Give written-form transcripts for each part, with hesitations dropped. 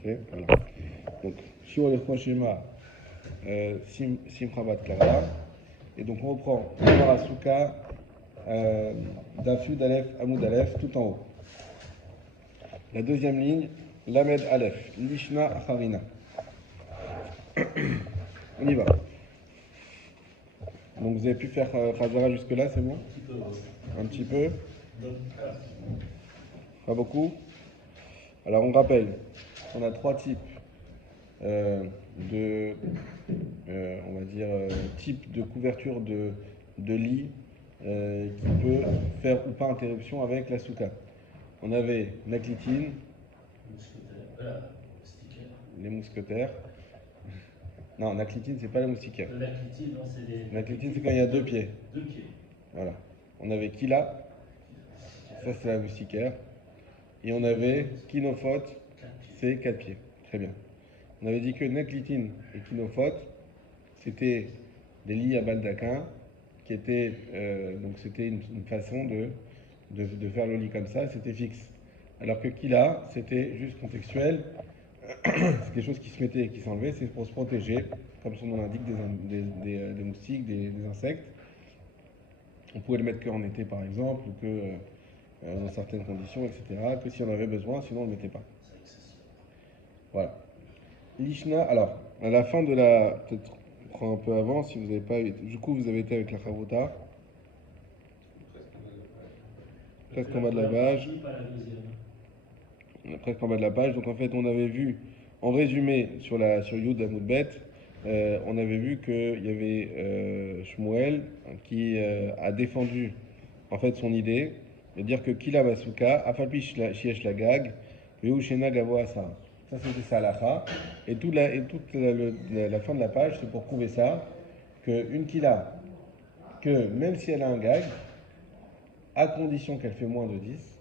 exprès. Voilà. Donc, Shiur Lechon Shema, Simcha Bat Klara. Et donc, on reprend Gemara Souka, Dafud Aleph, Amoud Aleph, tout en haut. La deuxième ligne, Lamed Aleph, Lishna Acharina. On y va. Donc, vous avez pu faire Khazara jusque-là, c'est bon? Un petit peu. Pas beaucoup. Alors, on rappelle, on a trois types de, on va dire, type de couverture de lit qui peut faire ou pas interruption avec la souka. On avait Naklitine, les mousquetaires. Non, Naklitine, c'est pas les moustiquaires. Naklitine, non, c'est les. Naklitine, c'est quand il y a deux pieds. Deux pieds. Voilà. On avait Kila, ça c'est la moustiquaire. Et on avait Kinophote, c'est 4 pieds. Très bien. On avait dit que Naklitine et Kinophote, c'était des lits à baldaquin qui étaient. Donc c'était une façon de faire le lit comme ça, c'était fixe. Alors que Kila, c'était juste contextuel. C'est quelque chose qui se mettait et qui s'enlevait, c'est pour se protéger, comme son nom l'indique, des moustiques, des insectes. On pouvait le mettre qu'en été par exemple, ou que dans certaines conditions, etc. Que si on avait besoin, sinon on ne le mettait pas. Voilà. Lishna, alors, à la fin de la. Peut-être on prend un peu avant, si vous n'avez pas eu. Du coup, vous avez été avec la Chavota. Presque en bas de la page. Presque en bas de la page. Donc en fait, on avait vu, en résumé, sur Yud Amoudbet, on avait vu qu'il y avait Shmuel qui a défendu en fait son idée de dire que Kila Basuka, Afalpi Shiesh Lagag, Veushena Gavo Asa. Ça c'était sa halacha. Et toute la fin de la page, c'est pour prouver ça, qu'une Kila, que même si elle a un gag, à condition qu'elle fait moins de 10,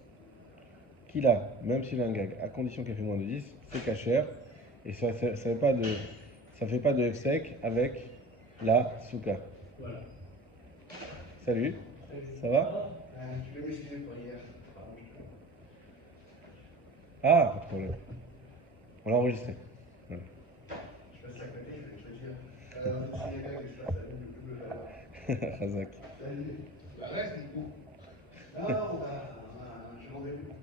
Kila, même s'il a un gag, à condition qu'elle fait moins de 10, c'est cachère. Et ça fait pas de sec avec la souka. Voilà. Salut. Ça va? Je vais m'excuser pour hier. Ah, pas de problème. On l'a enregistré. Voilà. Je passe à côté, je vais te le dire. C'est les gars que je passe à le double là-bas. Razak. Salut. Bah reste du coup. Non, j'ai rendez-vous.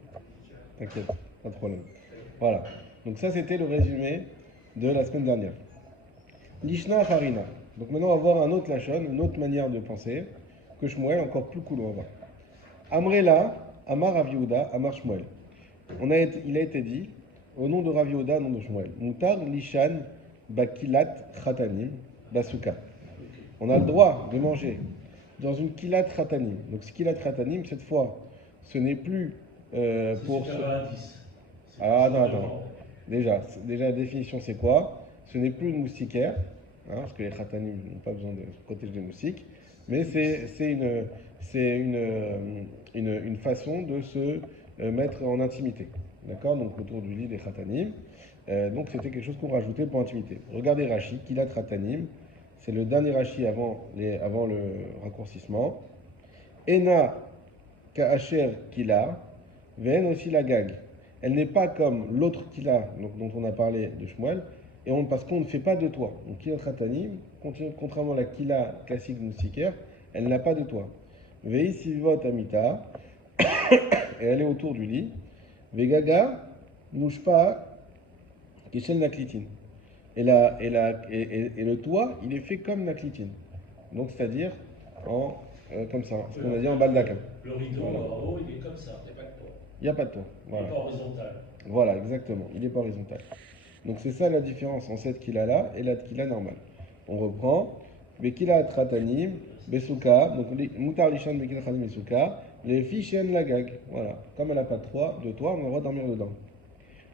T'inquiète, pas de problème. Voilà. Donc ça, c'était le résumé de la semaine dernière. Lishna Farina. Donc maintenant, on va voir un autre lachon, une autre manière de penser, que Shmuel, encore plus cool, on va voir. Amrela, Amar Rav Yehuda, Amar Shmuel. Il a été dit, au nom de Rav Yehuda, au nom de Shmuel, Mutar Lishan Bakilat Khatanim Basuka. On a le droit de manger dans une Kilat Khatanim. Donc ce Kilat Khatanim, cette fois, ce n'est plus pour... Ah non, attends. Déjà, la définition, c'est quoi? Ce n'est plus une moustiquaire, hein, parce que les khatanim n'ont pas besoin de se protéger des moustiques, mais c'est une façon de se mettre en intimité. D'accord? Donc autour du lit des khatanim. Donc c'était quelque chose qu'on rajoutait pour intimité. Regardez Rashi, Kilat Khatanim, c'est le dernier Rashi avant le raccourcissement. Ena Ka'asher Kila, Ven aussi la gag. Elle n'est pas comme l'autre Kila dont on a parlé de Shmuel, parce qu'on ne fait pas de toit. Donc Kila Khatanim, contrairement à la Kila classique moustiquaire, elle n'a pas de toit. Vei Silvot Amita, et elle est autour du lit. Vegaga, Nushpa, Kishel Naklitine. Et le toit, il est fait comme Naklitine. Donc c'est-à-dire comme ça, ce qu'on a dit en baldaquin. Le rideau voilà. En haut, il est comme ça, il n'y a pas de toit. Il n'y a pas de toit. Voilà. Il n'est pas horizontal. Voilà, exactement. Il n'est pas horizontal. Donc c'est ça la différence entre cette qu'il a là et la qu'il a normale. On reprend. Bekila Tratanim, Besuka, donc Mutar Lishan Bekila Tratanim Besuka, les fichiennes la gag. Voilà. Comme elle n'a pas de toit, on a le droit de dormir dedans.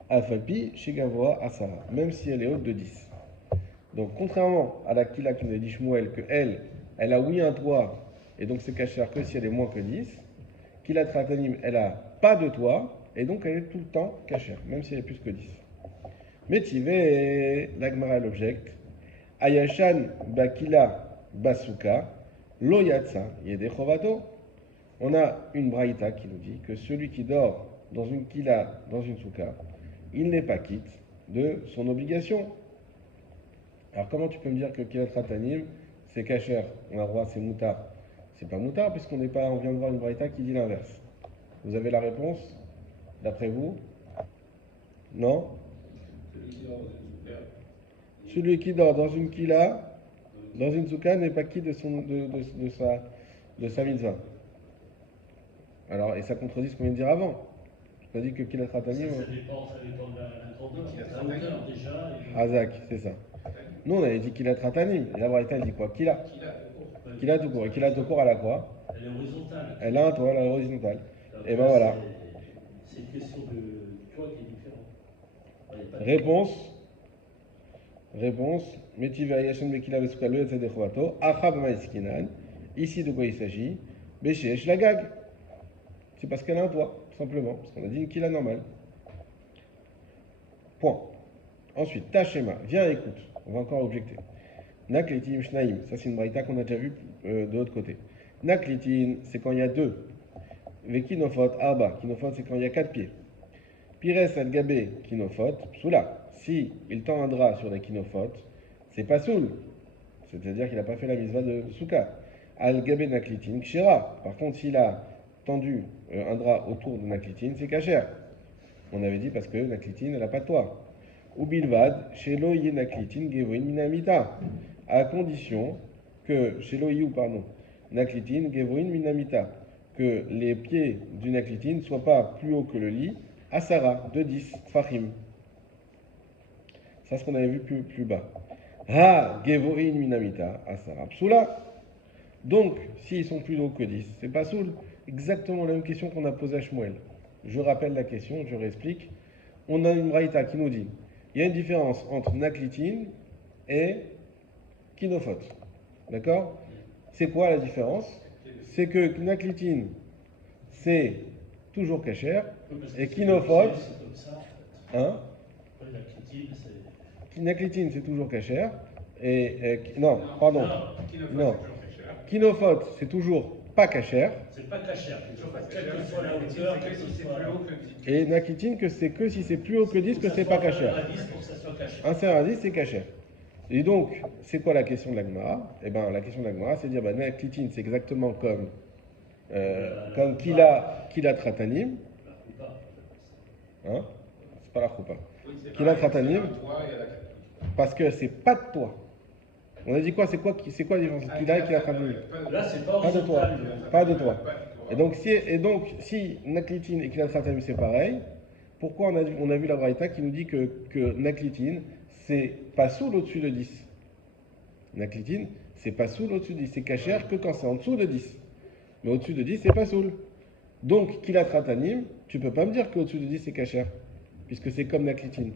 Alfapi, Shigavoa, Asara, même si elle est haute de 10. Donc contrairement à la Kila qui nous a dit Shmuel, que elle a oui un toit, et donc c'est caché que si elle est moins que 10, Kila Tratanim, elle a pas de toit, et donc elle est tout le temps cachère, même si elle est plus que 10. Métivé, l'agmara l'objecte, Ayashan Bakila Basuka, Loyatsa, Yedechovato. On a une braïta qui nous dit que celui qui dort dans une kila, dans une souka, il n'est pas quitte, de son obligation. Alors comment tu peux me dire que Kilat Ratanim, c'est Kacher, on a le droit, c'est Moutar? C'est pas Moutar puisqu'on n'est pas, on vient de voir une braïta qui dit l'inverse. Vous avez la réponse, d'après vous? Non? Celui qui dort dans une Kila, dans une Souka, n'est pas qui de sa mitzvah. Alors, et ça contredit ce qu'on vient de dire avant. On a dit que Kilat Ratanim. Ça dépend de la grandeur. La hauteur déjà. Hazak, c'est ça. Nous, on avait dit Kilat Ratanim. Et la braïta, elle dit quoi? Kila. Kila tout court. Et Kila tout court, elle a quoi? Elle est horizontale. Elle a un toit, elle est horizontale. Donc, Et ben voilà. C'est une question de toit qui est différente. Il y a pas de- Réponse. Metiv Ayashan Bekila Vesuka Lo Yatsa Dechovato. Achab Maïskinan. Ici, de quoi il s'agit? Beshesh la gag. C'est parce qu'elle a un toit, tout simplement. Parce qu'on a dit une Kila normale. Point. Ensuite, Tachema. Viens, écoute. On va encore objecter. Naklitim Shnaim. Ça, c'est une braïta qu'on a déjà vue de l'autre côté. Naklitin, c'est quand il y a deux. Vekinofot, Arba. Kinofot, c'est quand il y a quatre pieds. Pires al-Gabé, Kinofot, Psoula. Si il tend un drap sur des Kinofot, c'est pas Soul. C'est-à-dire qu'il n'a pas fait la mitzvah de Souka. Al-Gabé Naklitin, Kshira. Par contre, s'il a tendu un drap autour de Naklitin, c'est Kacher. On avait dit parce que Naklitin, elle n'a pas de toit. Ou Bilvad, Shelo Ye Naklitin, Gevoin Minamita. À condition que, Shelo Yu, pardon, Naklitin, Gevoin Minamita. Que les pieds du Naklitin ne soient pas plus hauts que le lit. Asara, de 10, Tfachim. Ça, c'est ce qu'on avait vu plus bas. Ha, Gevoin Minamita, Asara, Psoula. Donc, s'ils sont plus hauts que 10, c'est pas Soul. Exactement la même question qu'on a posée à Shmuel. Je rappelle la question, je réexplique. On a une braïta qui nous dit il y a une différence entre Naklitin et Kinofot. D'accord? C'est quoi la différence? C'est que Naklitin, c'est toujours Kacher, Parce et que Kinofot, c'est comme ça. hein? La critique, c'est. Naklitin, c'est toujours Kacher, non, pardon, Non, non. Kinofot, c'est toujours pas Kacher, c'est pas cachère. Quelle que soit la hauteur, quelle que soit la hauteur. et Naklitin, que c'est que si c'est plus haut que 10, que c'est pas Kacher. Un 10 pour que ça soit caché. Un serre à 10, c'est Kacher. Et donc, c'est quoi la question de la Gemara? Eh bien, la question de la Gemara, c'est de dire, bah, Naklitin, c'est exactement comme Kilat Ratanim, hein? C'est pas la Choupa. Kilat Ratanim, parce que c'est pas de toi. On a dit quoi? C'est quoi la différence entre Kila et Kilat Ratanim? Là, c'est pas Pas de toi. horizontal. Pas de toi. Et donc, si Naklitin et Kilat Ratanim c'est pareil, pourquoi on a vu la Braïta qui nous dit que Naklitin, c'est pas sous au-dessus de 10? Naklitin, c'est pas sous au-dessus de 10. C'est Kacher que quand c'est en dessous de 10. Mais au-dessus de 10, c'est pas soul. Donc, Kilat Ratanim, tu peux pas me dire qu'au-dessus de 10, c'est Kacher. Puisque c'est comme Naklitin.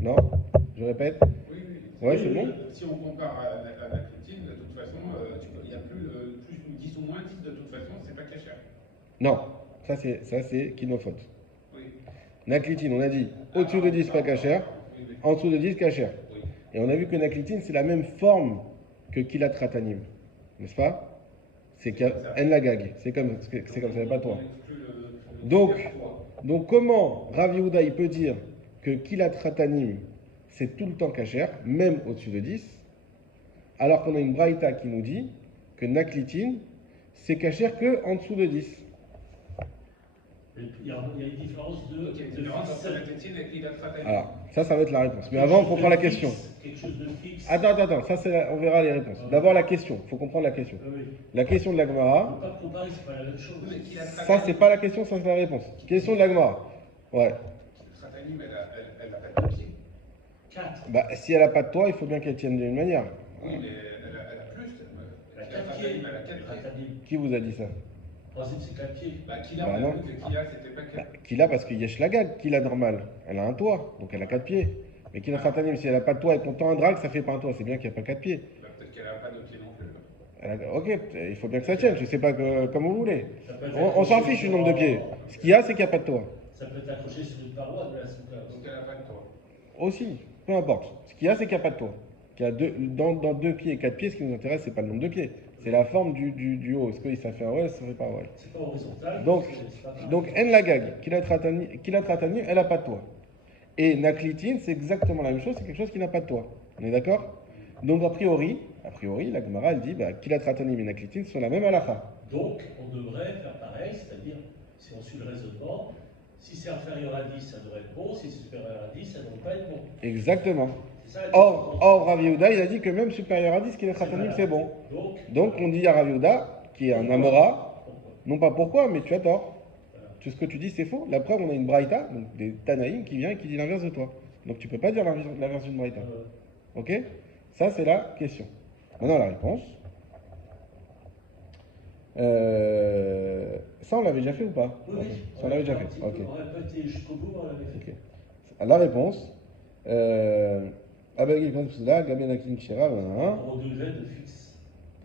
Non? Je répète? Oui, oui. Ouais, c'est bon? Si on compare à la crétine, de toute façon, il n'y a plus 10 ou moins 10, de toute façon, c'est pas caché. Non. Ça, c'est Kinofot. Oui. Naklitin, on a dit, au-dessus de 10, pas Kacher. Oui, oui. En dessous de 10, Kacher. Oui. Et on a vu que Naklitin, c'est la même forme que Kilat Ratanim. N'est-ce pas? C'est En la gag. C'est comme ça, pas toi. Donc comment Rav Yehuda il peut dire que Kilat Ratanim c'est tout le temps Kacher, même au-dessus de 10, alors qu'on a une Braïta qui nous dit que Naklitin c'est Kacher que en dessous de 10. Il y a une différence de. Ok, une différence entre la crétine et Kilat Ratanim. Alors, ça va être la réponse. Mais avant, on comprend la question. Quelque chose de fixe. Attends, on verra les réponses. D'abord la question, il faut comprendre la question. Oui. La question de la On Gemara, ne peut pas comparer, c'est pas la même chose. Mais Kilat ça Ratanim, c'est pas la question, ça c'est la réponse. Question de la Gemara. Ouais. Ratanim, elle a pas de pied. 4. Bah, si elle a pas de toit, il faut bien qu'elle tienne d'une manière. Oui, mais elle a plus. Elle a Kilat 4 pieds. Ratanim, elle a 4 pieds. Ratanim. Qui vous a dit ça? Troisième, c'est 4 pieds. Bah, Kilat, Bah, on a non. vu que Kilat, c'était pas 4. Kila parce que Yesh Lagag, Kila normal, elle a un toit, donc elle a 4 pieds. Mais Kila Ratanim, si elle a pas de toit et qu'on tend un drag, ça fait pas un toit, c'est bien qu'il n'y a pas 4 pieds. Bah, peut-être qu'elle a pas de pied non plus. Ok, il faut bien que ça tienne, je sais pas comme vous voulez. Ça peut être On s'en accroché fiche du sur- nombre de pieds. Ce qu'il y a, c'est qu'il n'y a pas de toit. Ça peut être accroché sur une paroi de la souka. Donc elle a pas de toit. Aussi, peu importe. Ce qu'il y a, c'est qu'il n'y a pas de toit. Qu'il y a dans 2 pieds et 4 pieds, ce qui nous intéresse, c'est pas le nombre de pieds. C'est la forme du haut. Est-ce que ça fait un ouais, ça fait pas un ouais. C'est pas horizontal. Donc, c'est pas pareil. En Lagag, Kilat Ratanim, elle n'a pas de toit. Et Naklitin, c'est exactement la même chose, c'est quelque chose qui n'a pas de toit. On est d'accord? Donc a priori, la Gemara, elle dit, bah, Kilat Ratanim et Naklitin sont la même halakha. Donc, on devrait faire pareil, c'est-à-dire, si on suit le raisonnement, si c'est inférieur à 10, ça devrait être bon, si c'est supérieur à 10, ça ne devrait pas être bon. Exactement. C'est ça la Or, différence. Rav Yehuda, il a dit que même supérieur à 10, Kilat Ratanim, c'est bon. Donc on dit à Rav Yehuda, qui est un Amora, Pourquoi? non pas pourquoi, mais tu as tort. Voilà. Tout ce que tu dis, c'est faux. La preuve, on a une Braïta, donc des Tanaïm, qui vient et qui dit l'inverse de toi. Donc tu peux pas dire l'inverse d'une Braïta. Ok? Ça, c'est la question. Maintenant, la réponse. Ça, on l'avait déjà fait ou pas? Oui, Ok. oui. Ça, on l'avait déjà fait. Ok. On n'aurait pas été jusqu'au bout, on l'avait fait. Ok. La réponse. Abagil Kansula, Gaben Akin Kshira, On devait de fixe.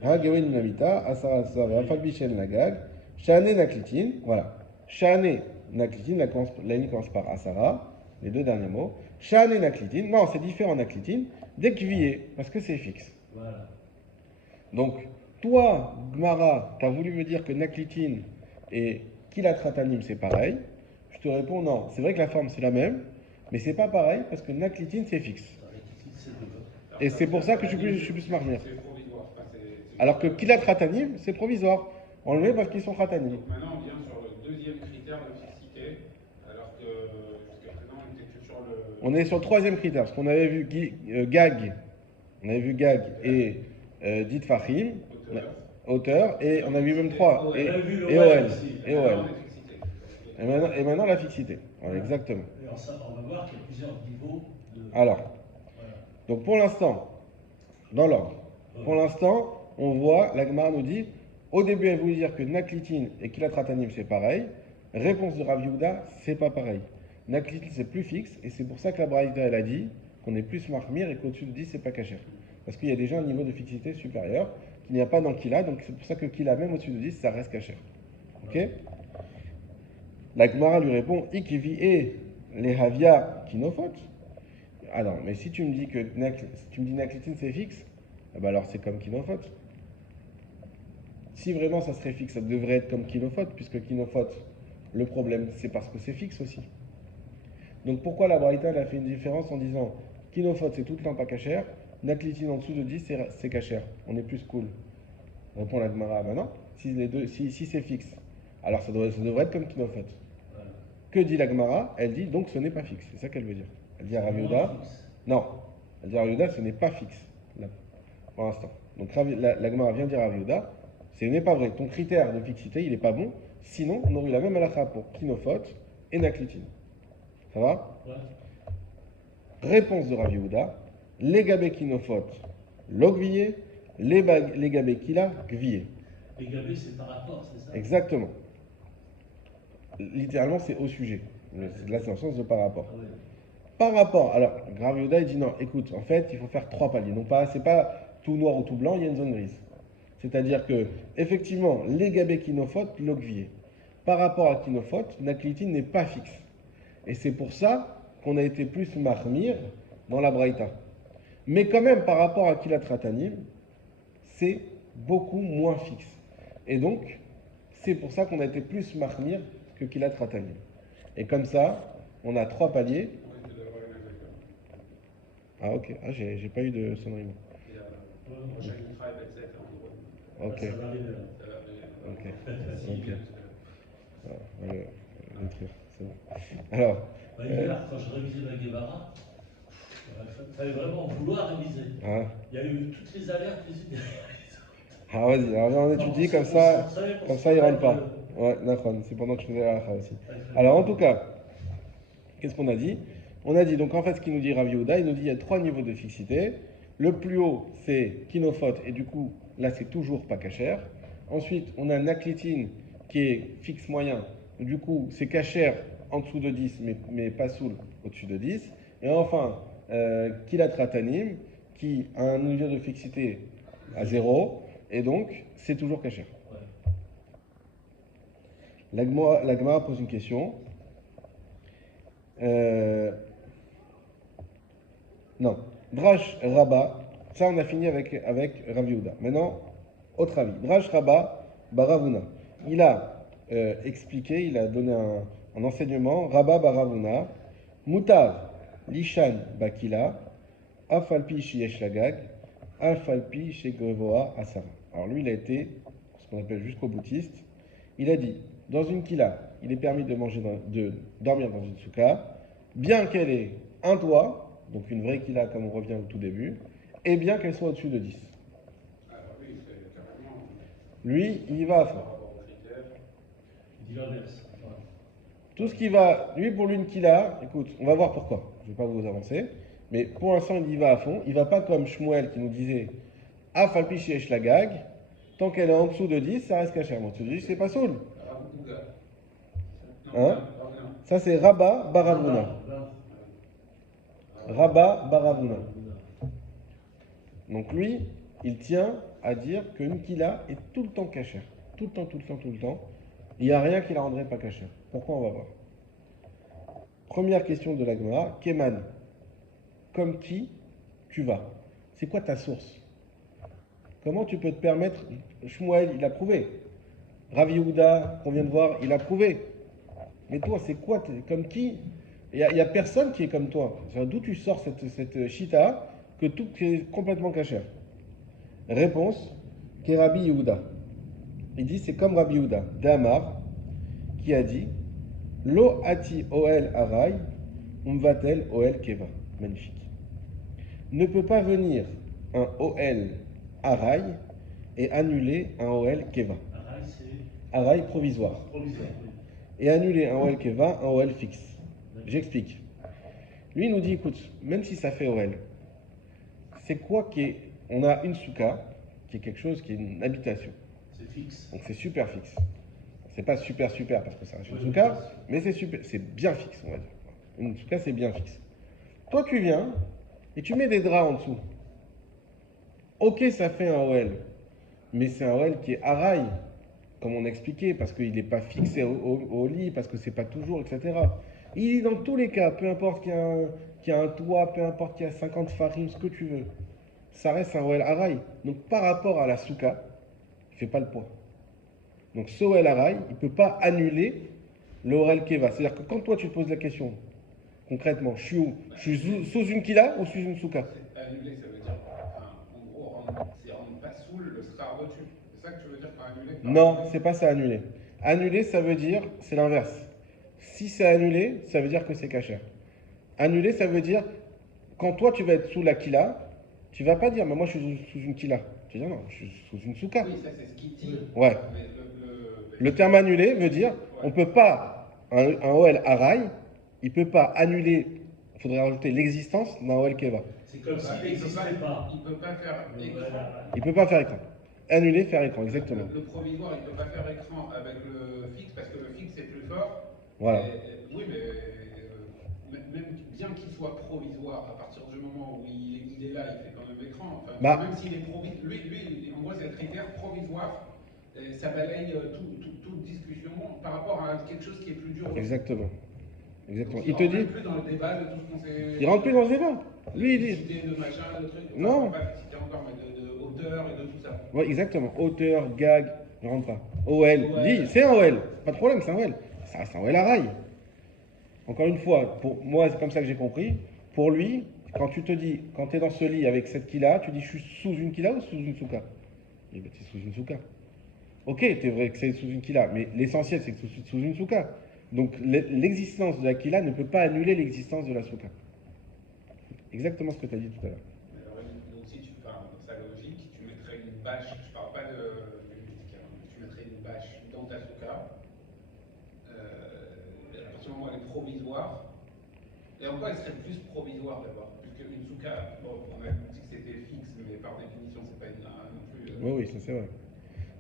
Hagewin Namita, Asara Sara, Falbichen Nagag, Shane Naklitin, voilà. Shane Naklitin, la ligne commence par Asara, les deux derniers mots. Shane Naklitin, non, c'est différent Naklitin, d'Ekvié, parce que c'est fixe. Voilà. Donc, toi, Gmara, tu as voulu me dire que Naklitin et Kilatratanim, c'est pareil. Je te réponds non. C'est vrai que la forme, c'est la même, mais c'est pas pareil parce que Naklitin, c'est fixe. Et c'est pour ça que je suis plus marmire. C'est provisoire. Enfin, Alors que Kilatratanim, c'est provisoire. On le met parce qu'ils sont Khatanim. Donc maintenant, on vient sur le deuxième critère de fixité, alors que jusqu'à présent, on était que sur le. On est sur le troisième critère, parce qu'on avait vu Gag, et Dit Fahim, hauteur, et on a vu même trois, et OL. Et OL. Et maintenant la fixité. Voilà, exactement. Et on va voir qu'il y a plusieurs niveaux de. Alors, Voilà. donc pour l'instant, dans l'ordre, pour l'instant, on voit, la Gemara nous dit, au début elle voulait dire que Naklitin et Kilatratanim c'est pareil. Réponse de Rav Yehuda, c'est pas pareil. Naklitin c'est plus fixe, et c'est pour ça que la Braïta elle a dit qu'on est plus marmire et qu'au-dessus de 10 c'est pas caché. Parce qu'il y a déjà un niveau de fixité supérieur qu'il n'y a pas dans Kila, donc c'est pour ça que Kila, même au-dessus de 10, ça reste caché. Ok? La Gemara lui répond, Ikivi et les Havia Kinofot. Alors, mais si tu me dis que Naklitin c'est fixe, eh ben alors c'est comme Kinofot. Si vraiment ça serait fixe, ça devrait être comme Kinofot, puisque Kinofot, le problème c'est parce que c'est fixe aussi. Donc pourquoi la Braïta elle a fait une différence en disant Kinofot c'est tout le temps pas cachère, Naklitin en dessous de 10 c'est cachère, on est plus cool. Répond la Gemara, ben non, si c'est fixe, alors ça devrait être comme Kinofot. Voilà. Que dit la Gemara? Elle dit donc ce n'est pas fixe, c'est ça qu'elle veut dire. Elle dit à Rav Yehuda, non, elle dit à Rav Yehuda ce n'est pas fixe, là, pour l'instant. Donc la Gemara vient dire à Rav Yehuda, ce n'est pas vrai, ton critère de fixité il n'est pas bon, sinon on aurait eu la même halakha pour Kinofot et Naklitin. Ça va? Ouais. Réponse de Rav Yehuda, les gabé Kinofot, l'ogvié, les gabé Kila, gvié. Les gabés, c'est par rapport, c'est ça? Exactement. Littéralement, c'est au sujet. Là, c'est dans le sens de par rapport. Ah ouais. Par rapport, alors, Rav Yehuda, il dit non, écoute, en fait, il faut faire 3 paliers. Non pas, c'est pas tout noir ou tout blanc, il y a une zone grise. C'est-à-dire que, effectivement, les gabé Kinofot, l'ogvié. Par rapport à Kinofot, Naklitin n'est pas fixe. Et c'est pour ça qu'on a été plus marmire dans la Braïta. Mais quand même, par rapport à Kilat Ratanim, c'est beaucoup moins fixe. Et donc, c'est pour ça qu'on a été plus marmire que Kilat Ratanim. Et comme ça, on a 3 paliers. On risque d'avoir une inversion. Ah ok, ah, j'ai pas eu de sonnerie. Et prochain ultra et 27 en gros. Ok, Ça va arriver là. Ça va venir. ok, Si, ok. bien, Voilà, on va l'écrire, c'est bon. Alors, Hier, quand je révisais la Guevara, il fallait vraiment vouloir réviser. ah, Il y a eu toutes les alertes les unes derrière les autres. ah vas-y, alors viens, on étudie comme ça il rentre pas. Ouais, Nafran, c'est pendant que je faisais la halakha aussi. Alors en tout cas, qu'est-ce qu'on a dit? On a dit, donc en fait, ce qu'il nous dit Rav Yehuda, il nous dit qu'il y a 3 niveaux de fixité. Le plus haut, c'est Kinofot, et du coup, là, c'est toujours pas cachère. Ensuite, on a Naklitin, qui est fixe moyen. Du coup, c'est cachère en dessous de 10, mais pas soul au-dessus de 10. Et enfin, Kilat Ratanim, qui a un niveau de fixité à 0, et donc, c'est toujours cachère. Ouais. La Gemara pose une question. Non. Drash Rabba, ça on a fini avec Rav Yehuda. Maintenant, autre avis. Drash Rabba Baravuna. Il a expliqué, il a donné un enseignement. Rabba Baravuna. Mutav Lishan Bakila, Afalpi Shiesh Lagag, Afalpi Shegovoa Asara. Alors lui, il a été ce qu'on appelle jusqu'au boutiste. Il a dit, dans une kila, il est permis de de dormir dans une souka, bien qu'elle ait un toit, donc une vraie kila comme on revient au tout début, et bien qu'elle soit au-dessus de 10. Alors oui, c'est carrément Lui, il y va à par fond. rapport aux critères. Il dit l'inverse. Enfin, Tout ce qui va, lui pour lui une kila, écoute, on va voir pourquoi, je ne vais pas vous avancer, mais pour l'instant il y va à fond, il va pas comme Shmuel qui nous disait Afalpi Shiesh Lagag, tant qu'elle est en dessous de 10, ça reste caché. En dessous de 10, c'est pas soul. Ravouga. Hein? Non. Ça c'est Rabba Baravuna. Rabba Baravuna. Donc lui, il tient à dire qu'une kila est tout le temps cachère. Tout le temps, tout le temps, tout le temps. Il n'y a rien qui la rendrait pas cachère. Pourquoi? On va voir. Première question de la Gemara. Keman, comme qui tu vas? C'est quoi ta source? Comment tu peux te permettre? Shmuel, il a prouvé. Rav Yehuda, qu'on vient de voir, il a prouvé. Mais toi, c'est quoi? Comme qui? Il n'y a personne qui est comme toi. D'où tu sors cette shita que tout est complètement cachère? Réponse, qu'est Rabbi Yehuda. Il dit, c'est comme Rabbi Yehuda, d'Amar, qui a dit, Lo ati oel arai, umvatel oel keva. Magnifique. Ne peut pas venir un oel arai et annuler un oel keva. Araï, c'est Arai provisoire. provisoire. Oui. Et annuler un OL Keva, un OL fixe. J'explique. Lui, il nous dit, écoute, même si ça fait OL, c'est quoi qui est... On a une souka, qui est quelque chose qui est une habitation. C'est fixe. Donc c'est super fixe. C'est pas super super parce que ça reste une Oui, souka, bien sûr. mais c'est super, c'est bien fixe, on va dire. Une souka, c'est bien fixe. Toi, tu viens et tu mets des draps en dessous. Ok, ça fait un OL, mais c'est un OL qui est arail, comme on a expliqué, parce qu'il n'est pas fixé au lit, parce que c'est pas toujours, etc. Il est dans tous les cas, peu importe qu'il y a un toit, peu importe qu'il y a 50 farim, ce que tu veux, ça reste un OL arail. Donc par rapport à la souka, il ne fait pas le poids. Donc ce OL arail, il ne peut pas annuler le OL keva. C'est-à-dire que quand toi tu te poses la question, concrètement, je suis où? Je suis sous une kila ou sous une souka? Annuler, ça veut dire, enfin, en gros, c'est rendre pas sous le sera au-dessus. C'est ça que tu veux dire par annuler? Non, c'est pas ça annuler. Annuler, ça veut dire, c'est l'inverse. Si c'est annulé, ça veut dire que c'est cachère. Annuler, ça veut dire, quand toi tu vas être sous la kila, tu vas pas dire, mais moi je suis sous une kila. Tu vas dire, non, je suis sous une souka. Oui, ça c'est ce qu'il dit. Ouais. Mais Le terme annulé veut dire, on peut pas, un OL arail, il peut pas annuler, il faudrait rajouter l'existence d'un OL keva. C'est comme s'il il peut n'existait pas. Il peut pas faire Le écran. voilà. Il peut pas faire écran. Annuler, faire écran, exactement. Le provisoire, il peut pas faire écran avec le fixe parce que le fixe c'est plus fort. Voilà. Oui, mais même bien qu'il soit provisoire, à partir du moment où il est là, il fait quand même écran. Enfin, Bah. même s'il est provisoire, lui, en gros, c'est le critère provisoire. Ça balaye toute discussion par rapport à quelque chose qui est plus dur. Exactement. Exactement. Donc, Il te rentre dit, plus dans le débat de tout ce qu'on s'est. il rentre plus dans le débat. Lui, il dit, D'idées, de machin, de trucs. Enfin, Non. on va pas citer encore, mais de hauteur et de tout ça. ouais, exactement. Hauteur, gag, je rentre pas. OL, OL. dis, c'est un OL. Pas de problème, c'est un OL. Ça reste un OL à rail. Encore une fois, pour moi, c'est comme ça que j'ai compris. Pour lui, quand tu te dis, quand tu es dans ce lit avec cette kila, tu dis, je suis sous une kila ou sous une souka? Il dit, tu es sous une souka. Ok, c'est vrai que c'est sous une kila, mais l'essentiel, c'est que c'est sous une souka. Donc l'existence de la kila ne peut pas annuler l'existence de la souka. Exactement ce que tu as dit tout à l'heure. Alors, donc, si tu parles dans sa logique, tu mettrais une bâche, je parle pas du mystique, hein, mais tu mettrais une bâche dans ta souka. À partir du moment où elle est provisoire, et encore elle serait plus provisoire d'abord, puisque une souka, bon, on a dit que c'était fixe, mais par définition, c'est pas non plus. Oui, oui, ça c'est vrai.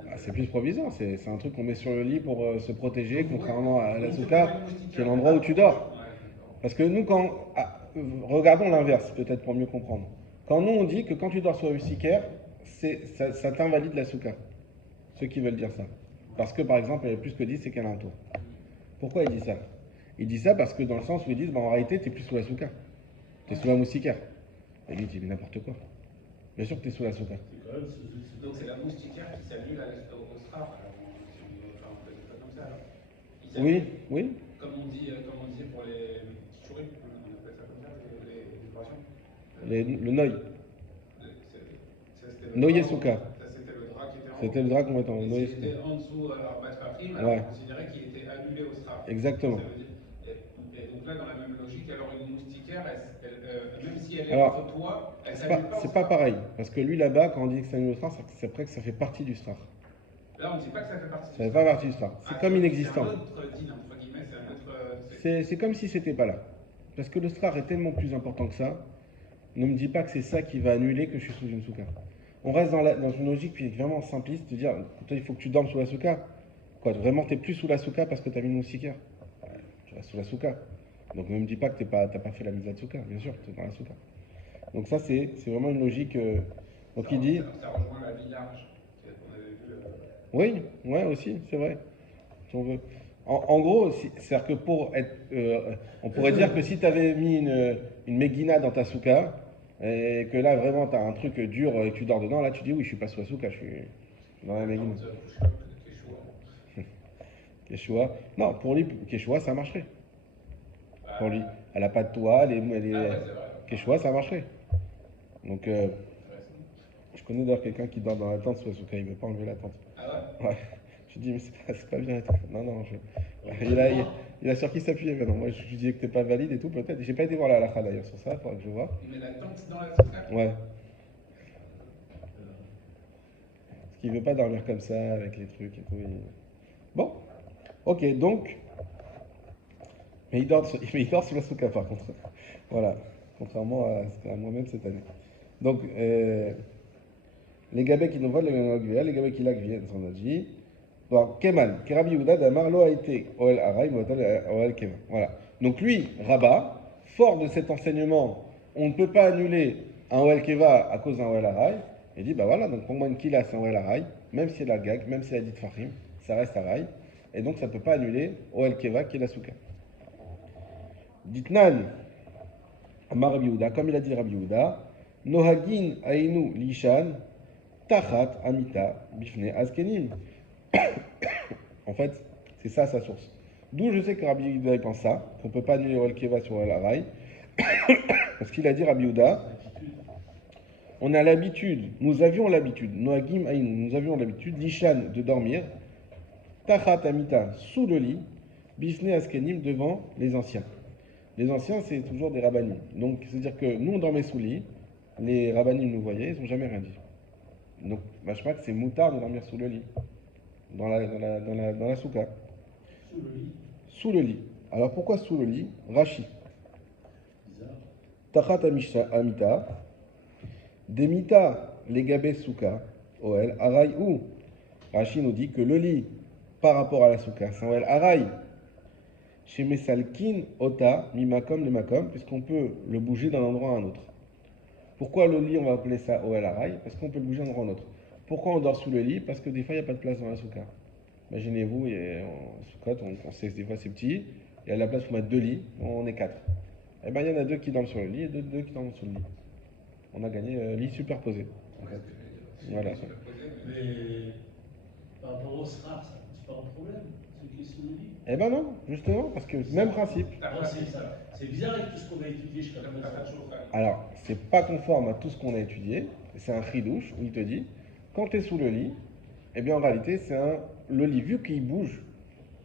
Ah, c'est plus provisoire, c'est un truc qu'on met sur le lit pour se protéger, contrairement à la souka, qui est l'endroit où tu dors. Parce que nous, regardons l'inverse, peut-être pour mieux comprendre. Quand nous, on dit que quand tu dors sur le moustiquaire, ça t'invalide la souka. Ceux qui veulent dire ça. Parce que, par exemple, elle est plus que 10, c'est qu'elle a un tour. Pourquoi il dit ça? Il dit ça parce que dans le sens où ils disent, en réalité, tu n'es plus sous la souka. Tu es sous la moustiquaire. Et lui, il dit, n'importe quoi. Bien sûr que tu es sous la souka. C'est quand même Donc c'est la moustiquaire qui s'annule au SRAF, enfin on peut dire ça comme ça alors. Oui, oui. Comme on disait pour les chouris, on appelle ça comme ça. Le Noy. Ça, c'était le Noye drap, Souka. ça, c'était le drap qui était en C'était haut. le drap qu'on mettait en Et Noye s'il Souka. était en dessous Arbat Fahim, alors Ouais. on considérait qu'il était annulé au Sraf. Exactement. Ça veut dire- et donc là, dans la même logique, alors une moustiquaire, même si elle est Alors, entre toi, elle C'est s'annule pas, pas au c'est pas Sraf. pareil. Parce que lui, là-bas, quand on dit que c'est un Strach, c'est après que ça fait partie du Strach. Là, on ne dit pas que ça fait partie Ça du fait Sraf. pas partie du Strach. C'est Ah, comme c'est inexistant. un autre din, entre guillemets, c'est un autre. C'est comme si c'était pas là. Parce que le Strach est tellement plus important que ça. Ne me dis pas que c'est ça qui va annuler que je suis sous une souka. On reste dans une logique qui est vraiment simpliste, de dire, toi, il faut que tu dormes sous la souka. Quoi, vraiment, t'es plus sous la souka parce que t'as mis une moustiquaire. Ouais, tu restes sous la souka. Donc ne me dis pas que t'as pas fait la mise à souka. Bien sûr, t'es dans la souka. Donc ça, c'est vraiment une logique. Donc il dit, Ça rejoint la vie large qu'on avait vu. oui, ouais aussi, c'est vrai. Si on veut. En gros, c'est-à-dire que pour être, on pourrait dire que si tu avais mis une Megina dans ta souka, et que là vraiment tu as un truc dur et que tu dors dedans, là tu dis oui, je suis pas sous la souka, je suis dans la Megina. Quechua. Non, pour lui, Quechua, ça marcherait. Pour lui. Elle a pas de toile, Quechua, ça marcherait. Donc, je connais d'ailleurs quelqu'un qui dort dans la tente sous la souka, il veut pas enlever la tente. Ah Ouais. Je dis, mais c'est pas bien et tout. Non, non, il a sur qui s'appuyer maintenant. Moi, je lui disais que t'es pas valide et tout, peut-être. J'ai pas été voir la halakha d'ailleurs sur ça, faudra que je vois. Il met la tente dans la souka. Ouais. Parce qu'il veut pas dormir comme ça, avec les trucs et tout. Bon. Ok, donc. Mais il dort sous la souka par contre. Voilà. Contrairement à moi-même cette année. Donc, les gabés qui nous volent, les gabés qui l'agvient, on a dit. Donc, Keman, Kerabi Yehuda d'Amar lo a été Oel Arai, Oel Keman. Voilà. Donc lui, Rabat, fort de cet enseignement, on ne peut pas annuler un Oel Keva à cause d'un Oel Arai. Il dit, bah voilà, donc pour moi une Kila c'est un Oel Arai, même si elle a Gag, même si elle a dit Fahim, ça reste Arai. Et donc ça ne peut pas annuler Oel Keva qui est la Souka. Ditnan, Amar Rabbi Yehuda, comme il a dit Rabbi Yehuda, Nohagin Ainu Lishan, Tachat Amita Bifne Askenim. En fait, c'est ça sa source. D'où je sais que Rabbi Yehuda pense ça, qu'on ne peut pas annuler Oel Keva sur El Arai. Parce qu'il a dit Rabbi Yehuda, on a l'habitude, nous avions l'habitude, Noagim Aïn, nous avions l'habitude, Lishan, de dormir, Tachat Amita, sous le lit, Bifne Askenim, devant les anciens. Les anciens, c'est toujours des rabbanim. Donc, c'est-à-dire que nous, on dormait sous le lit, les rabbanim nous voyaient, ils n'ont jamais rien dit. Donc, vachement que c'est moutard de dormir sous le lit. Dans la souka. Sous le lit. Sous le lit. Alors pourquoi sous le lit? Rashi. Bizarre. Tachat amita. Demita legabe souka. Oel arai ou. Rashi nous dit que le lit par rapport à la souka, c'est Oel arai. Chez Mesalkin ota mimakom le makom, puisqu'on peut le bouger d'un endroit à un autre. Pourquoi le lit on va appeler ça Oel arai? Parce qu'on peut le bouger d'un endroit à un autre. Pourquoi on dort sous le lit? Parce que des fois, il n'y a pas de place dans la souka. Imaginez-vous, en soukot, on sait que des fois c'est petit, il y a la place pour mettre 2 lits, on est 4. Eh bien, il y en a 2 qui dorment sur le lit et 2 qui dorment sous le lit. On a gagné lit superposé. En fait. Voilà. Mais par rapport au SRAF, ça ne pose pas un problème, ceux qui sont sous le lit. Eh ben non, justement, parce que même principe. C'est bizarre avec tout ce qu'on a étudié jusqu'à maintenant. Alors, c'est pas conforme à tout ce qu'on a étudié, c'est un chidouche où il te dit, quand tu es sous le lit, eh bien en réalité, le lit, vu qu'il bouge,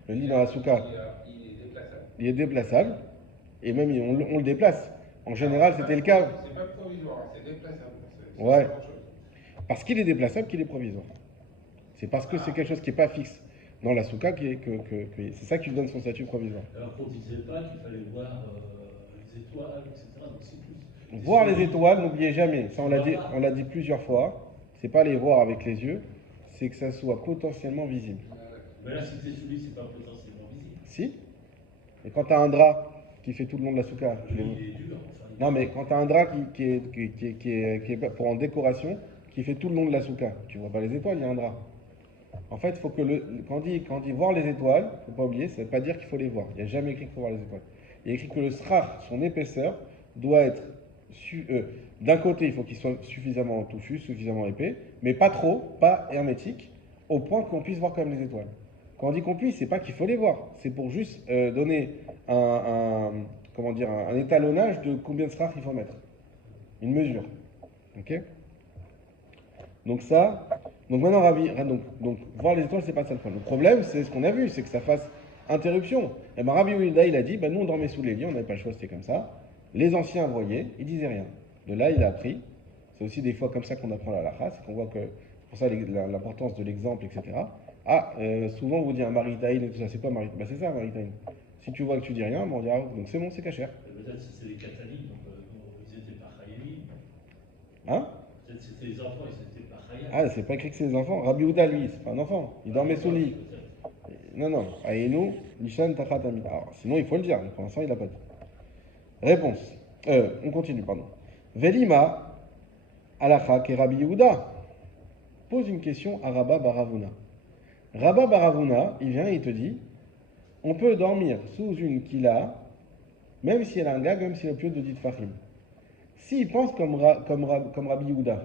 le lit dans la souka, il est déplaçable, et même on le déplace. En général, c'était le cas. C'est pas provisoire, c'est déplaçable. Ouais. Parce qu'il est déplaçable qu'il est provisoire. C'est parce que c'est quelque chose qui n'est pas fixe dans la souka c'est ça qui lui donne son statut provisoire. Alors qu'on ne disait pas qu'il fallait voir les étoiles, etc. Donc c'est plus. Voir les étoiles, n'oubliez jamais, ça on l'a dit plusieurs fois, c'est pas les voir avec les yeux, c'est que ça soit potentiellement visible. Mais là, si tu es sous lui, c'est pas potentiellement visible. Si. Et quand tu as un drap qui fait tout le long de la souka, tu les vois. Il est dur. Enfin, Non, mais quand tu as un drap qui est pour en décoration, qui fait tout le long de la souka, tu vois pas les étoiles, il y a un drap. En fait, faut que quand on dit voir les étoiles, il ne faut pas oublier, ça ne veut pas dire qu'il faut les voir. Il n'y a jamais écrit qu'il faut voir les étoiles. Il y a écrit que le srach, son épaisseur, doit être d'un côté, il faut qu'il soit suffisamment touffu, suffisamment épais, mais pas trop, pas hermétique, au point qu'on puisse voir comme les étoiles. Quand on dit qu'on puisse, c'est pas qu'il faut les voir, c'est pour juste donner un étalonnage de combien de srach il faut mettre. une mesure. Ok? Donc ça, donc maintenant, donc voir les étoiles, c'est pas ça le problème. Le problème, c'est ce qu'on a vu, c'est que ça fasse interruption. Et ben Rabbi Yehuda, il a dit, ben nous on dormait sous les lits, on n'avait pas le choix, c'était comme ça. Les anciens voyaient, ils disaient rien. De là, il a appris. C'est aussi des fois comme ça qu'on apprend la halakha, c'est qu'on voit que, pour ça l'importance de l'exemple, etc. Ah, souvent on vous dit un maritaïn et tout ça, c'est quoi maritaïn? Ben c'est ça un maritaïn. Si tu vois que tu dis rien, ben on dira, donc c'est bon, c'est cachère. Peut-être que c'était les Catalines, donc ils n'étaient pas Chayalim. Hein? Peut-être que c'était les enfants, ils n'étaient pas Chayalim. Ah, c'est pas écrit que c'est des enfants. Rabbi Yehuda, lui, c'est pas un enfant. Il dormait sous le lit. Non, non. Aïnou, Nishan, Tachat, Amit. Alors, sinon, il faut le dire. Mais pour l'instant, il n'a pas dit. Réponse. On continue, pardon. Velima, Alacha, et Rabbi Yehuda. Pose une question à Rabba Baravuna. Rabba Baravuna, il vient et il te dit, on peut dormir sous une kila, même si elle a un gag, même si elle a plus de dit Fahim. S'il pense comme Rabbi Yehuda,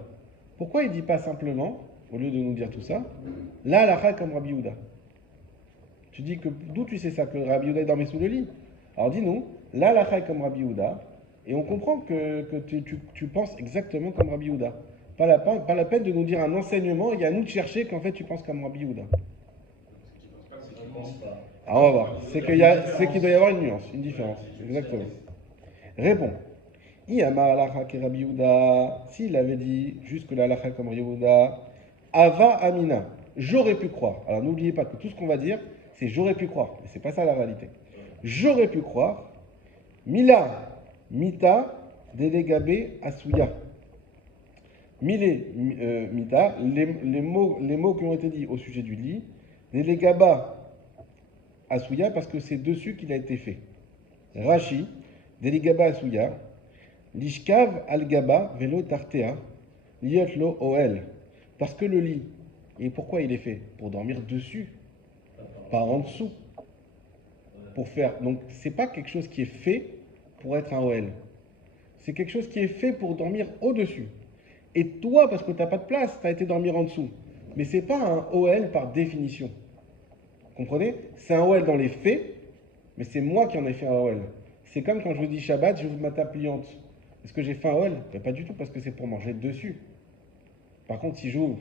pourquoi il ne dit pas simplement, au lieu de nous dire tout ça, la halakha comme Rabbi Yehuda? Tu dis que d'où tu sais ça, que Rabbi Yehuda dormait sous le lit? Alors dis-nous, la halakha comme Rabbi Yehuda, et on comprend que tu penses exactement comme Rabbi Yehuda. Pas la peine de nous dire un enseignement, il y a à nous de chercher qu'en fait tu penses comme Rabbi Yehuda. Je ne pense pas. Alors on va voir, c'est qu'il doit y avoir une nuance, une différence, exactement. Réponds. Iyama halakha ke Rabbi Yehuda, s'il avait dit juste que la halakha comme Rabbi Yehuda, Ava Amina, j'aurais pu croire. Alors n'oubliez pas que tout ce qu'on va dire, c'est j'aurais pu croire, mais c'est pas ça la réalité. J'aurais pu croire, Mila, Mita, Delegabe, Asuya. Mita, les mots qui ont été dits au sujet du lit, Delegaba, Asuya, parce que c'est dessus qu'il a été fait. Rashi, Delegaba, Asuya, Lishkav al-Gaba velo tartea, liotlo oel. Parce que le lit, et pourquoi il est fait? Pour dormir dessus, pas en dessous. Pour faire. Donc, c'est pas quelque chose qui est fait pour être un OL. C'est quelque chose qui est fait pour dormir au-dessus. Et toi, parce que tu n'as pas de place, tu as été dormir en dessous. Mais c'est pas un OL par définition. Comprenez? C'est un OL dans les faits, mais c'est moi qui en ai fait un OL. C'est comme quand je vous dis Shabbat, je vous ma table pliante. Est-ce que j'ai fait un OL? Pas du tout, parce que c'est pour manger dessus. Par contre, si j'ouvre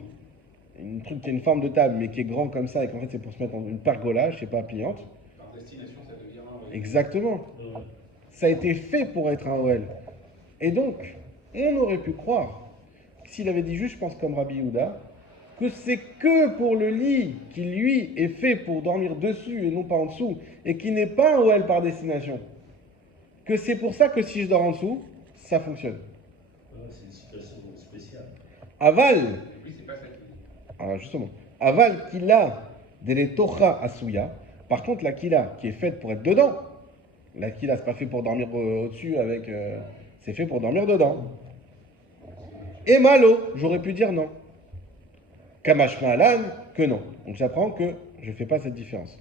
un truc qui a une forme de table, mais qui est grand comme ça, et qu'en fait c'est pour se mettre dans une pergola, je sais pas, pliante. Par destination, ça devient un. Exactement. Ça a été fait pour être un OL. Et donc, on aurait pu croire, s'il avait dit juste, je pense comme Rabbi Yehuda, que c'est que pour le lit qui, lui, est fait pour dormir dessus et non pas en dessous, et qui n'est pas un OL par destination. Que c'est pour ça que si je dors en dessous, ça fonctionne. C'est une situation spéciale. Aval, Lui, c'est pas ça qu'il dit. alors justement, Aval kila dele tocha asuya, par contre la kila qui est faite pour être dedans, la kila c'est pas fait pour dormir au-dessus avec, c'est fait pour dormir dedans. Et malo, j'aurais pu dire non. Kamashma alan, que non. Donc j'apprends que je ne fais pas cette différence.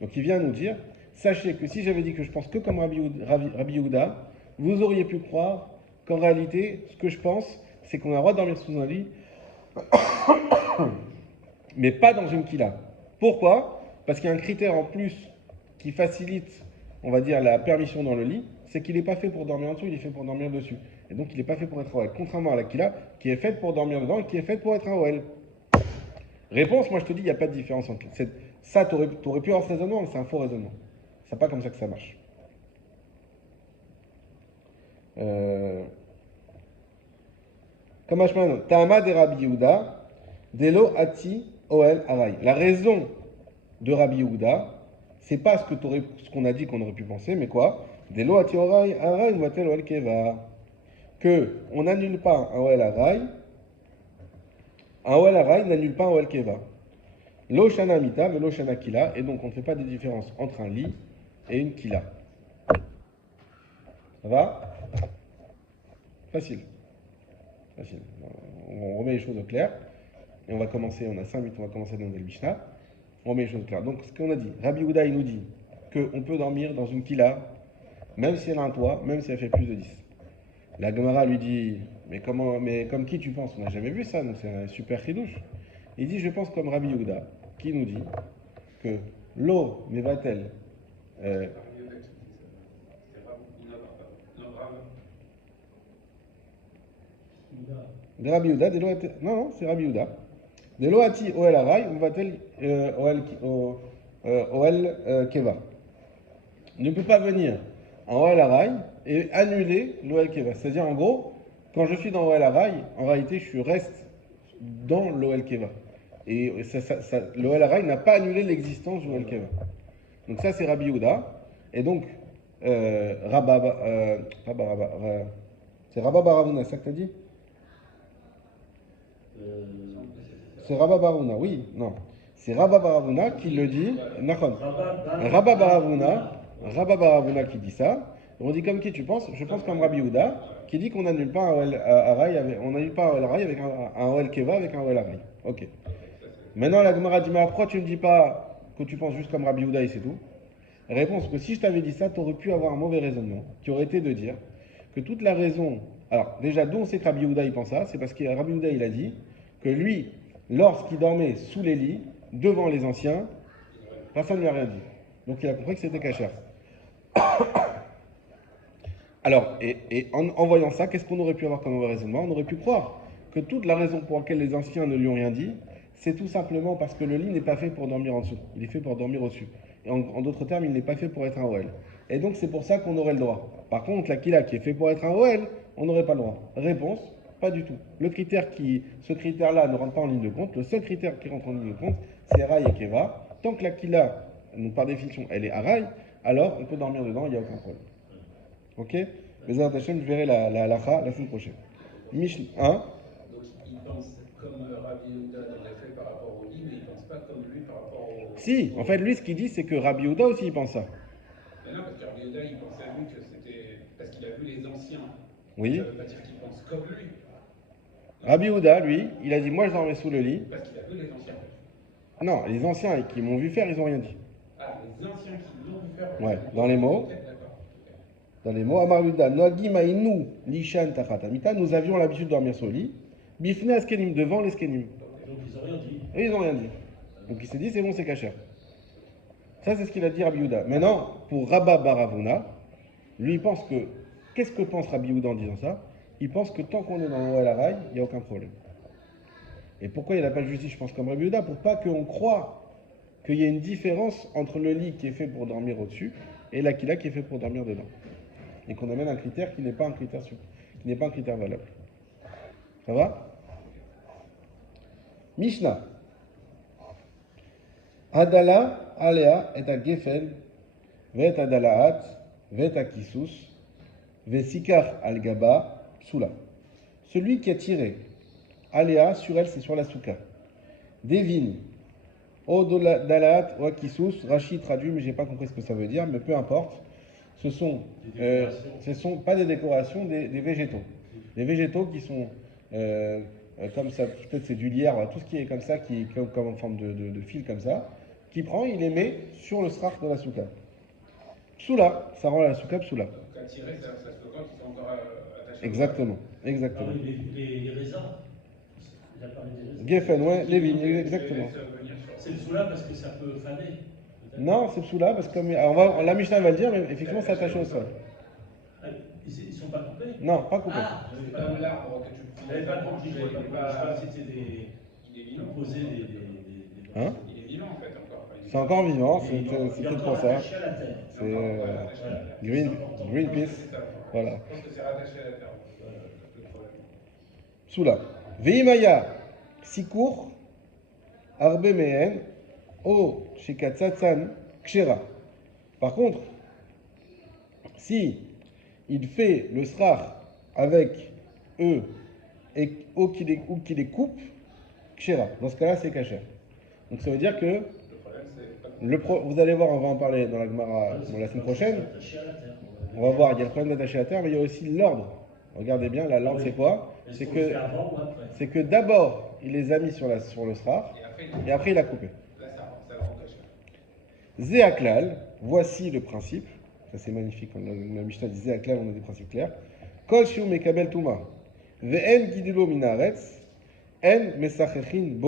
Donc il vient nous dire, sachez que si j'avais dit que je pense que comme Rabbi Yehuda, vous auriez pu croire qu'en réalité, ce que je pense, c'est qu'on a le droit de dormir sous un lit, mais pas dans une kila. Pourquoi? Parce qu'il y a un critère en plus qui facilite, on va dire, la permission dans le lit, c'est qu'il n'est pas fait pour dormir en dessous, il est fait pour dormir dessus. Et donc il n'est pas fait pour être OL, contrairement à la kila, qui est faite pour dormir dedans et qui est faite pour être un OL. Réponse, moi je te dis, il n'y a pas de différence entre ça. Tu aurais pu avoir ce raisonnement, mais c'est un faux raisonnement. C'est pas comme ça que ça marche. Comme Ashman, Ta'ama de Rabbi Yehuda, Delo Ati Oel Arai. La raison de Rabbi Yehuda, c'est pas ce qu'on a dit qu'on aurait pu penser, mais quoi? Delo Ati Oel Arai, Matel Oel Keva. Que on n'annule pas un Oel Arai. Un Oel Arai n'annule pas un Oel Keva. Lo Shana Mita, mais Lo Shana Kila, et donc on ne fait pas de différence entre un lit et une Kila. Ça va? Facile. Facile. On remet les choses au clair. Et on va commencer, on a 5 minutes, on va commencer dans le Mishnah. On remet les choses au clair. Donc ce qu'on a dit, Rabbi Yehuda, il nous dit qu'on peut dormir dans une Kila, même si elle a un toit, même si elle fait plus de 10. La Gemara lui dit, mais comme qui tu penses? On n'a jamais vu ça, donc c'est un super chidouche. Il dit, je pense comme Rabbi Yehuda, qui nous dit que l'eau mevatel. De Rabbi Yehuda, non, non, c'est Rabbi Yehuda. De Loati Oel Arai, on va-t-elle Oel Keva. Ne peut pas venir en Oel Arai et annuler l'Oel Keva. C'est-à-dire, en gros, quand je suis dans Oel Arai, en réalité, je reste dans l'Oel Keva. Et l'Oel Arai n'a pas annulé l'existence du Oel Keva. Donc ça, c'est Rabbi Yehuda. Et donc, c'est Rabba Baravuna, c'est ça que tu as dit? C'est Rabba Baravuna, oui, non. C'est Rabba Baravuna qui le dit. Nachon. Rabba Baravuna qui dit ça. On dit comme qui tu penses? Je pense comme Rabbi Yehuda qui dit qu'on n'annule pas un Oel Arai avec un Oel Keva avec un Oel Arai. Ok. Maintenant la Gemara dit mais pourquoi tu ne me dis pas que tu penses juste comme Rabbi Yehuda et c'est tout? Réponse que si je t'avais dit ça, tu aurais pu avoir un mauvais raisonnement qui aurait été de dire que toute la raison. Alors déjà d'où on sait que Rabbi Yehuda il pense ça? C'est parce que Rabbi Yehuda il a dit que lui, lorsqu'il dormait sous les lits, devant les anciens, personne ne lui a rien dit. Donc il a compris que c'était cachère. Alors, et en voyant ça, qu'est-ce qu'on aurait pu avoir comme mauvais raisonnement? On aurait pu croire que toute la raison pour laquelle les anciens ne lui ont rien dit, c'est tout simplement parce que le lit n'est pas fait pour dormir en dessous, il est fait pour dormir au-dessus. Et en d'autres termes, il n'est pas fait pour être un OL. Et donc c'est pour ça qu'on aurait le droit. Par contre, la Kila qui est fait pour être un OL, on n'aurait pas le droit. Réponse, pas du tout. Ce critère-là ne rentre pas en ligne de compte. Le seul critère qui rentre en ligne de compte, c'est Raï et Keva. Tant que la Kila, donc par définition, elle est à Raï, alors on peut dormir dedans, il n'y a aucun problème. Ok? Bezrat Hashem, je verrai la halacha la semaine prochaine. Mishnah 1. Donc il pense comme Rabbi Yehuda dans les faits par rapport au lit, mais il ne pense pas comme lui par rapport au... Si, en fait, lui, ce qu'il dit, c'est que Rabbi Yehuda aussi, il pense ça. Mais non, parce que Rabbi Yehuda, il pensait lui que c'était... Parce qu'il a vu les anciens. Oui. Ça ne veut pas dire qu'il pense comme lui. Rabbi Yehuda, lui, il a dit, moi, je dormais sous le lit. Parce qu'il a vu les anciens. Non, les anciens qui m'ont vu faire, ils n'ont rien dit. Ah, les anciens qui l'ont vu faire... Ouais, dans les mots. Ok, d'accord. Dans les mots, Amar Yehuda, Noagim Ainu, Lishan Tachatamita, nous avions l'habitude de dormir sur le lit. Bifne Askenim, devant les Skenim. Donc ils n'ont rien dit. Et ils n'ont rien dit. Donc il s'est dit, c'est bon, c'est cachère. Ça, c'est ce qu'il a dit Rabbi Yehuda. Maintenant, pour Rabba Baravuna, lui, il pense que. Qu'est-ce que pense Rabbi Yehuda en disant ça? Il pense que tant qu'on est dans le Oel Arai, il n'y a aucun problème. Et pourquoi il n'a pas juste dit, je pense comme Rabbi Yehuda? Pour pas qu'on croie qu'il y ait une différence entre le lit qui est fait pour dormir au-dessus et la Kila qui est fait pour dormir dedans. Et qu'on amène un critère qui n'est pas un critère valable. Ça va? Mishnah. Hadala alea et a gefel, vet adalaat, vet a kisus, vesikar al gaba, soula. Celui qui a tiré alea sur elle, c'est sur la souka. Devin, o dalaat ou a kisus, Rashi traduit, mais j'ai pas compris ce que ça veut dire, mais peu importe. Ce sont pas des décorations, des végétaux. Des végétaux qui sont comme ça, peut-être c'est du lierre, tout ce qui est comme ça, qui est comme en forme de fil comme ça, qui prend, il les met sur le strach de la souka. Psoula, ça rend la souka psoula. Donc à tirer, ça se voit qu'ils sont encore attachés. Exactement, Ah exactement. oui, les raisins. Il a parlé des raisins. Geffen, ouais, les vignes, exactement. C'est le soula parce que ça peut faner. peut-être. Non, c'est psoula, parce que alors la Mishnah va le dire, mais effectivement, c'est attaché au sol. Ah, ils ne sont pas coupés. Non, pas coupé. Ah, je C'est n'avais comme pas l'arbre que tu je n'avais pas compris. Je il crois que c'était des. il est vivant. Poser des. Hein? Il est vivant en fait encore. C'est encore vivant, Il est c'est peut-être encore pour ça. attaché à la terre. C'est Voilà. Greenpeace. C'est ça. Voilà. Je pense que c'est rattaché à la terre. Le problème. Psoula. Veimaya, Sikour, Arbe Mehen, O Shekatsatsan, Kshera. Par contre, si il fait le srach avec eux et ou qui les coupe, Kshera. Dans ce cas-là, c'est kasher. Donc ça veut dire que Le problème, c'est. vous allez voir, on va en parler dans la Gemara la semaine prochaine. Attaché à la terre. On va voir, il y a le problème d'attacher à terre, mais il y a aussi l'ordre. Regardez bien, là, l'ordre c'est quoi? Est-ce qu'on le fait avant ou après? C'est que d'abord, il les a mis sur le srach, et après il a coupé. Là, ça va entacher. Zéaklal, voici le principe. Ça c'est magnifique, quand la Mishnah dit Zéaklal, on a des principes clairs. Kol shiu mekabel tuma, ve'en gidulo minaretz, en mesachechin bo.